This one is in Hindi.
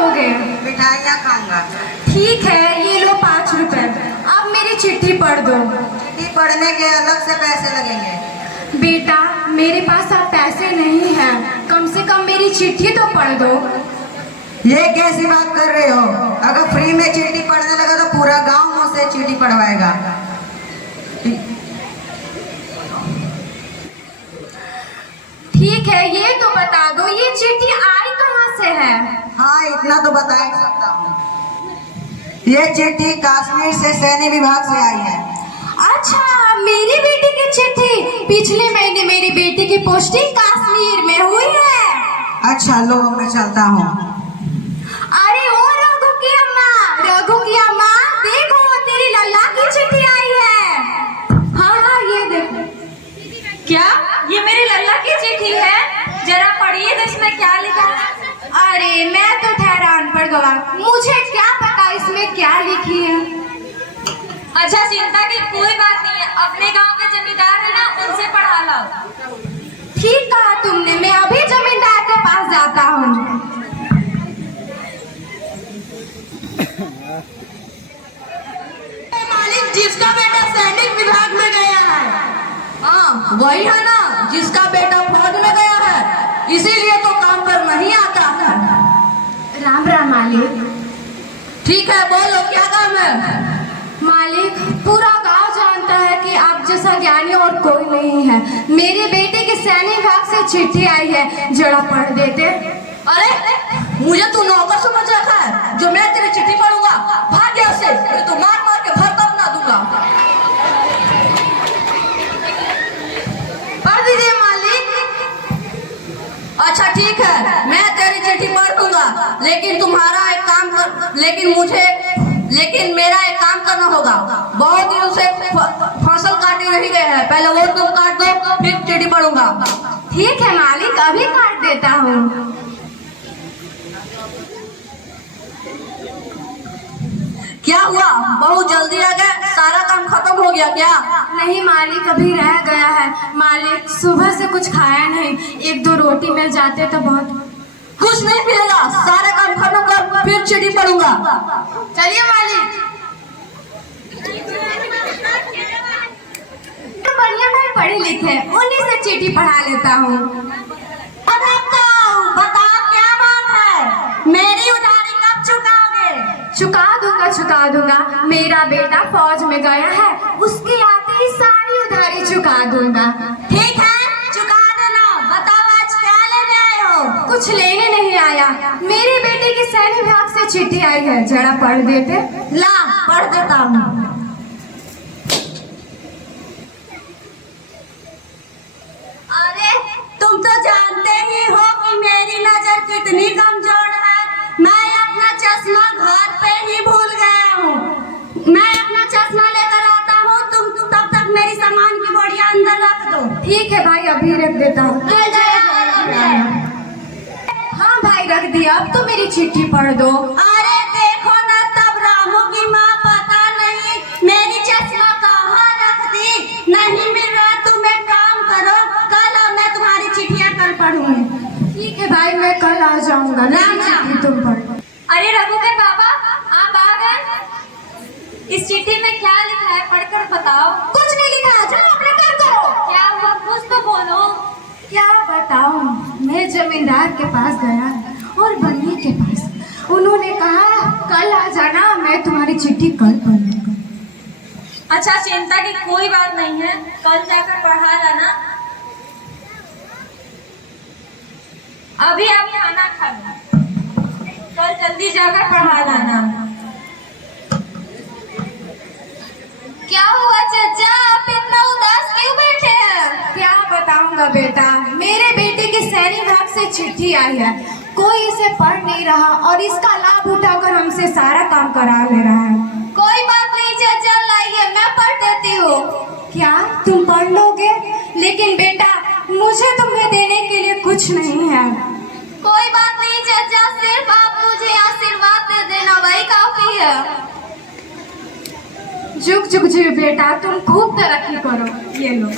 लोगे? मिठाइयाँ खाऊंगा। ठीक है, ये लो 5 रुपए। अब मेरी चिट्ठी पढ़ दो। चिट्ठी पढ़ने के अलग से पैसे लगेंगे। बेटा, मेरे पास अब पैसे नहीं हैं, कम से कम मेरी चिट्ठी तो पढ़ दो। ये कैसी बात कर रहे हो? अगर फ्री में चिट्ठी पढ़ने लगा तो पूरा गांव मुझसे चिट्ठी पढ़वाएगा। ठीक है, ये तो बता दो, ये चिट्ठी आई कहाँ से है? हाँ, इतना तो बता ही सकता हूँ। ये चिट्ठी कश्मीर से सैन्य विभाग से आई है। अच्छा, मेरी बेटी की चिट्ठी। पिछले महीने मेरी बेटी की पोस्टिंग कश्मीर में हुई है। अच्छा लो, मैं चलता हूँ। अरे ओ रघु की अम्मा, देखो तेरी लल्ला की चिट्ठी आई है। हाँ, ये देखो। क्या ये मेरी लल्ला की चिट्ठी है? जरा पढ़िए तो इसमें क्या लिखा है। अरे मैं तो ठहरान पर गवा, मुझे क्या पता इसमें क्या लिखी है। अच्छा, चिंता की कोई बात नहीं है, अपने गांव के जमींदार है ना, उनसे पढ़ा लाओ। ठीक कहा तुमने, मैं अभी जमींदार के पास जाता हूँ। मालिक, जिसका बेटा सैनिक विभाग में गया है। हाँ, वही है ना जिसका बेटा फौज में गया है, इसीलिए तो काम पर नहीं आता है। राम राम मालिक। ठीक है, बोलो क्या काम है? मालिक, पूरा गांव जानता है कि आप जैसा ज्ञानी और कोई नहीं है। मेरे बेटे के सैनिक विभाग से चिट्ठी आई है, जरा पढ़ देते। अरे मुझे तू नौकर समझ रखा है जो मैं तेरी चिट्ठी पढ़ूंगा? भाग यहाँ से, नहीं तो मार मार के भर तब ना दूंगा। पढ़ दीजिए मालिक। अच्छा ठीक है, मैं तेरी चिट्ठी पढ़ दूंगा, लेकिन तुम्हारा एक काम कर, लेकिन मेरा एक काम करना होगा। बहुत दिनों से फसल काटे नहीं गए हैं, पहले वो तुम काट दो, फिर चिट्ठी पढ़ूंगा। ठीक है मालिक, अभी काट देता हूँ। क्या हुआ, बहुत जल्दी आ गए? सारा काम खत्म हो गया क्या? नहीं मालिक, अभी रह गया है। मालिक, सुबह से कुछ खाया नहीं, 1-2 रोटी मिल जाते तो बहुत। कुछ नहीं मिलेगा, सारा काम खत्म कर फिर चिट्ठी पढ़ूंगा। चलिए मालिक। तो बढ़िया भाई पढ़े लिखे, उन्हीं से चिट्ठी पढ़ा लेता हूँ। बताओ क्या बात है? मेरी उधारी कब चुकाओगे? चुका दूंगा। मेरा बेटा फौज में गया है, उसके आते ही सारी उधारी चुका दूंगा। ठीक है, चुका देना। बताओ आज क्या लेने आए हो? कुछ लेने नहीं आया, मेरे बेटे की सैन्य विभाग से चिट्ठी आई है, जरा पढ़ देते। ला, पढ़ देता हूँ। अरे तुम तो जानते ही हो कि मेरी नजर कितनी कमजोर है। मैं अपना चश्मा घर पे ही भूल गया हूँ। मैं अपना चश्मा लेकर आता हूँ, तुम तब तक मेरी सामान की बोरियां अंदर रख दो। ठीक है भाई, अभी रख देता हूँ। हाँ भाई, रख दिया। अब तो मेरी चिट्ठी पढ़ दो। अरे देखो ना, तब रामू की माँ पता नहीं मेरी चश्मा कहाँ रख दी। नहीं मिल रहा, तुम एक काम करो, कल मैं तुम्हारी चिट्ठियाँ कल पढ़ूंगी। ठीक है भाई, मैं कल आ जाऊंगा। चिट्ठी तुम पढ़। अरे रघु के बाबा, आप आ गए। इस चिट्ठी में क्या लिखा है, पढ़कर बताओ। कुछ नहीं लिखा, चलो अपना काम करो। क्या हुआ, कुछ तो बोलो। क्या बताऊं, मैं जमींदार के पास गया और बन्नी के पास। उन्होंने कहा कल आ जाना, मैं तुम्हारी चिट्ठी कल पढ़ूंगा। अच्छा, चिंता की कोई बात नहीं है, कल जाकर पढ़ा लाना। अभी आप खाना खा लो, कल जल्दी जाकर पढ़ा लाना। क्या हुआ चाचा, आप इतना उदास क्यों बैठे हैं? क्या बताऊंगा बेटा, मेरे बेटे के सैनिक विभाग से चिट्ठी आई है, कोई इसे पढ़ नहीं रहा और इसका लाभ उठाकर हमसे सारा काम करा ले रहा है। कोई बात नहीं चाचा, लाइए मैं पढ़ देती हूँ। क्या तुम पढ़ लोगे? लेकिन बेटा, मुझे तुम्हें देने के लिए कुछ नहीं है। कोई बात नहीं चाचा, सिर्फ आप मुझे आशीर्वाद दे देना, वही काफी है। जुग जुग जी बेटा, तुम खूब तरक्की करो। ये लो।